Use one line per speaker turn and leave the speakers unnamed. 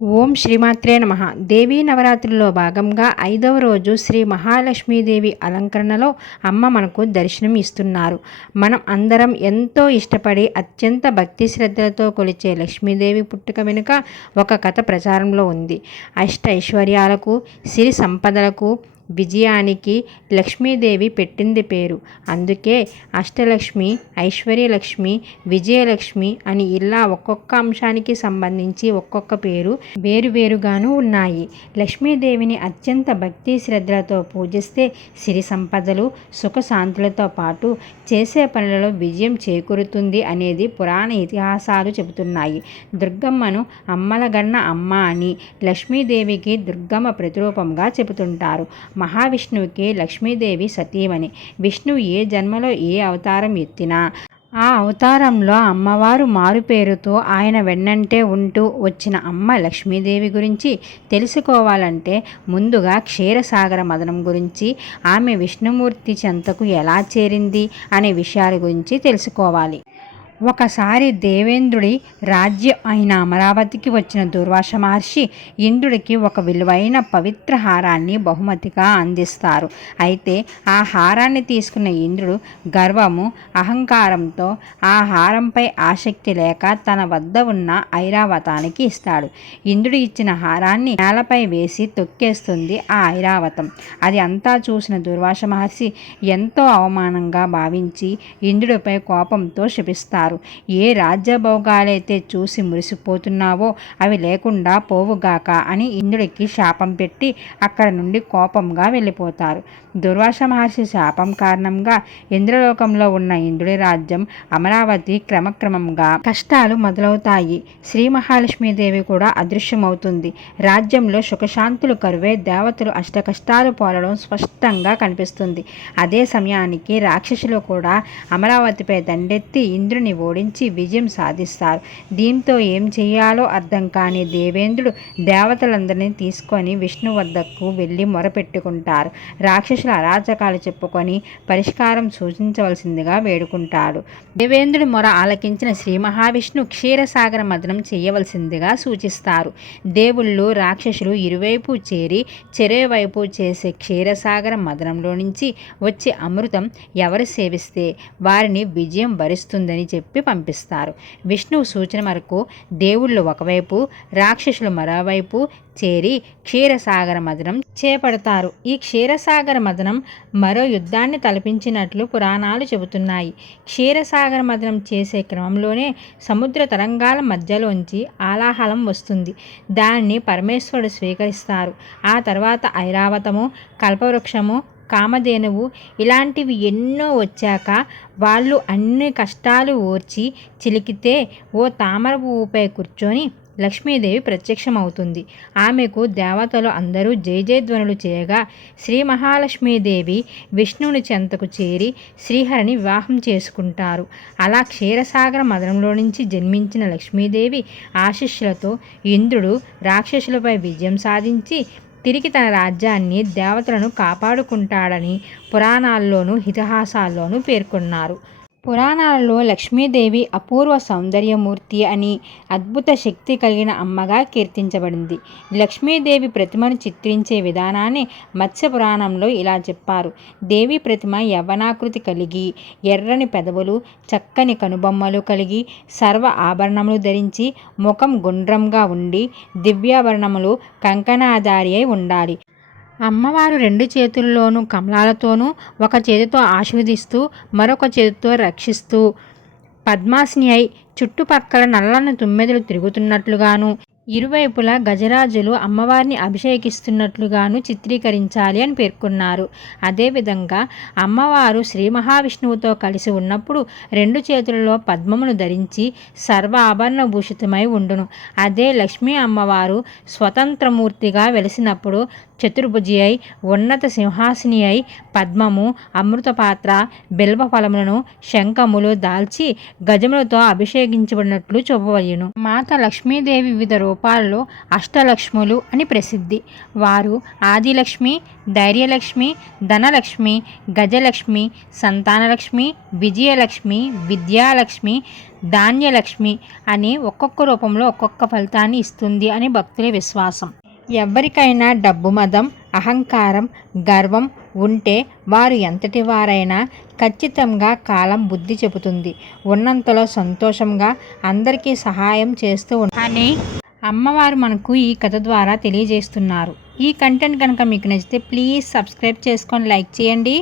ఓం శ్రీమాత్రే నమ. దేవీ నవరాత్రిలో భాగంగా ఐదవ రోజు శ్రీ మహాలక్ష్మీదేవి అలంకరణలో అమ్మ మనకు దర్శనం ఇస్తున్నారు. మనం అందరం ఎంతో ఇష్టపడి అత్యంత భక్తి శ్రద్ధలతో కొలిచే లక్ష్మీదేవి పుట్టుక వెనుక ఒక కథ ప్రచారంలో ఉంది. అష్ట ఐశ్వర్యాలకు సిరి సంపదలకు విజయానికి లక్ష్మీదేవి పెట్టింది పేరు. అందుకే అష్టలక్ష్మి ఐశ్వర్యలక్ష్మి విజయలక్ష్మి అని ఇలా ఒక్కొక్క అంశానికి సంబంధించి ఒక్కొక్క పేరు వేరువేరుగాను ఉన్నాయి. లక్ష్మీదేవిని అత్యంత భక్తి శ్రద్ధలతో పూజిస్తే సిరి సంపదలు సుఖశాంతులతో పాటు చేసే పనులలో విజయం చేకూరుతుంది అనేది పురాణ ఇతిహాసాలు చెబుతున్నాయి. దుర్గమ్మను అమ్మలగన్న అమ్మ అని లక్ష్మీదేవికి దుర్గమ్మ ప్రతిరూపంగా చెబుతుంటారు. మహావిష్ణువుకి లక్ష్మీదేవి సతీమణి. విష్ణువు ఏ జన్మలో ఏ అవతారం ఎత్తినా ఆ అవతారంలో అమ్మవారు మారు పేరుతో ఆయన వెన్నంటే ఉంటూ వచ్చిన అమ్మ లక్ష్మీదేవి గురించి తెలుసుకోవాలంటే ముందుగా క్షీరసాగర మదనం గురించి ఆమె విష్ణుమూర్తి చెంతకు ఎలా చేరింది అనే విషయాల గురించి తెలుసుకోవాలి. ఒకసారి దేవేంద్రుడి రాజ్యం అయిన అమరావతికి వచ్చిన దుర్వాస మహర్షి ఇంద్రుడికి ఒక విలువైన పవిత్ర హారాన్ని బహుమతిగా అందిస్తారు. అయితే ఆ హారాన్ని తీసుకున్న ఇంద్రుడు గర్వము అహంకారంతో ఆ హారంపై ఆసక్తి లేక తన వద్ద ఉన్న ఐరావతానికి ఇస్తాడు. ఇంద్రుడు ఇచ్చిన హారాన్ని నేలపై వేసి తొక్కేస్తుంది ఆ ఐరావతం. అది అంతా చూసిన దుర్వాస మహర్షి ఎంతో అవమానంగా భావించి ఇంద్రుడిపై కోపంతో శపిస్తారు. ఏ రాజ్యభోగాలైతే చూసి మురిసిపోతున్నావో అవి లేకుండా పోవుగాక అని ఇంద్రుడికి శాపం పెట్టి అక్కడ నుండి కోపంగా వెళ్ళిపోతారు. దుర్వాస మహర్షి శాపం కారణంగా ఇంద్రలోకంలో ఉన్న ఇంద్రుడి రాజ్యం అమరావతి క్రమక్రమంగా కష్టాలు మొదలవుతాయి. శ్రీ మహాలక్ష్మీదేవి కూడా అదృశ్యమవుతుంది. రాజ్యంలో సుఖశాంతులు కరువే దేవతలు అష్ట కష్టాలు పోలడం స్పష్టంగా కనిపిస్తుంది. అదే సమయానికి రాక్షసులు కూడా అమరావతిపై దండెత్తి ఇంద్రుని ఓడించి విజయం సాధిస్తారు. దీంతో ఏం చేయాలో అర్థం కాని దేవేంద్రుడు దేవతలందరినీ తీసుకొని విష్ణు వద్దకు వెళ్ళి మొరపెట్టుకుంటారు. రాక్షసుల అరాచకాలు చెప్పుకొని పరిష్కారం సూచించవలసిందిగా వేడుకుంటాడు. దేవేంద్రుడి మొర ఆలకించిన శ్రీ మహావిష్ణు క్షీరసాగర మదనం చేయవలసిందిగా సూచిస్తారు. దేవుళ్ళు రాక్షసులు ఇరువైపు చేరి చెరేవైపు చేసే క్షీరసాగర మదనంలో నుంచి వచ్చే అమృతం ఎవరు సేవిస్తే వారిని విజయం వరిస్తుందని చెప్పి పంపిస్తారు. విష్ణువు సూచన మేరకు దేవుళ్ళు ఒకవైపు రాక్షసులు మరోవైపు చేరి క్షీరసాగర మదనం చేపడతారు. ఈ క్షీరసాగర మదనం మరో యుద్ధాన్ని తలపించినట్లు పురాణాలు చెబుతున్నాయి. క్షీరసాగర మదనం చేసే క్రమంలోనే సముద్ర తరంగాల మధ్యలోంచి ఆలాహలం వస్తుంది. దాన్ని పరమేశ్వరుడు స్వీకరిస్తారు. ఆ తర్వాత ఐరావతము కల్పవృక్షము కామధేనువు ఇలాంటివి ఎన్నో వచ్చాక వాళ్ళు అన్ని కష్టాలు ఓర్చి చిలికితే ఓ తామర పువ్వుపై కూర్చొని లక్ష్మీదేవి ప్రత్యక్షమవుతుంది. ఆమెకు దేవతలు అందరూ జయజయధ్వనులు చేయగా శ్రీ మహాలక్ష్మీదేవి విష్ణువుని చెంతకు చేరి శ్రీహరిని వివాహం చేసుకుంటారు. అలా క్షీరసాగర మదనంలో నుంచి జన్మించిన లక్ష్మీదేవి ఆశిష్యులతో ఇంద్రుడు రాక్షసులపై విజయం సాధించి తిరిగి తన రాజ్యాన్ని దేవతలను కాపాడుకుంటాడని పురాణాల్లోనూ ఇతిహాసాల్లోనూ పేర్కొన్నారు. పురాణాలలో లక్ష్మీదేవి అపూర్వ సౌందర్యమూర్తి అని అద్భుత శక్తి కలిగిన అమ్మగా కీర్తించబడింది. లక్ష్మీదేవి ప్రతిమను చిత్రించే విధానాన్ని మత్స్య పురాణంలో ఇలా చెప్పారు. దేవి ప్రతిమ యవ్వనాకృతి కలిగి ఎర్రని పెదవులు చక్కని కనుబొమ్మలు కలిగి సర్వ ఆభరణములు ధరించి ముఖం గుండ్రంగా ఉండి దివ్యాభరణములు కంకణాధారి అయి ఉండాలి. అమ్మవారు రెండు చేతుల్లోనూ కమలాలతోనూ ఒక చేతితో ఆశీర్వదిస్తూ మరొక చేతితో రక్షిస్తూ పద్మాసిని అయి చుట్టుపక్కల నల్లని తుమ్మెదలు తిరుగుతున్నట్లుగాను ఇరువైపులా గజరాజులు అమ్మవారిని అభిషేకిస్తున్నట్లుగాను చిత్రీకరించాలి అని పేర్కొన్నారు. అదేవిధంగా అమ్మవారు శ్రీ మహావిష్ణువుతో కలిసి ఉన్నప్పుడు రెండు చేతులలో పద్మమును ధరించి సర్వ ఆభరణ భూషితమై ఉండును. అదే లక్ష్మీ అమ్మవారు స్వతంత్రమూర్తిగా వెలిసినప్పుడు చతుర్భుజి అయి ఉన్నత సింహాసిని అయి పద్మము అమృతపాత్ర బిల్వ ఫలములను శంఖములు దాల్చి గజములతో అభిషేకించబడినట్లు చూపవయ్యును మాత లక్ష్మీదేవి వివిధ రూప రూపాల్లో అష్టలక్ష్ములు అని ప్రసిద్ధి. వారు ఆదిలక్ష్మి ధైర్యలక్ష్మి ధనలక్ష్మి గజలక్ష్మి సంతానలక్ష్మి విజయలక్ష్మి విద్యాలక్ష్మి ధాన్యలక్ష్మి అని ఒక్కొక్క రూపంలో ఒక్కొక్క ఫలితాన్ని ఇస్తుంది అని భక్తుల విశ్వాసం. ఎవరికైనా డబ్బు మదం అహంకారం గర్వం ఉంటే వారు ఎంతటి వారైనా ఖచ్చితంగా కాలం బుద్ధి చెబుతుంది. ఉన్నంతలో సంతోషంగా అందరికీ సహాయం చేస్తూ ఉం- అని అమ్మవారు మనకు ఈ కథ ద్వారా తెలియజేస్తున్నారు. ఈ కంటెంట్ కనుక మీకు నచ్చితే ప్లీజ్ సబ్స్క్రైబ్ చేసుకొని లైక్ చేయండి.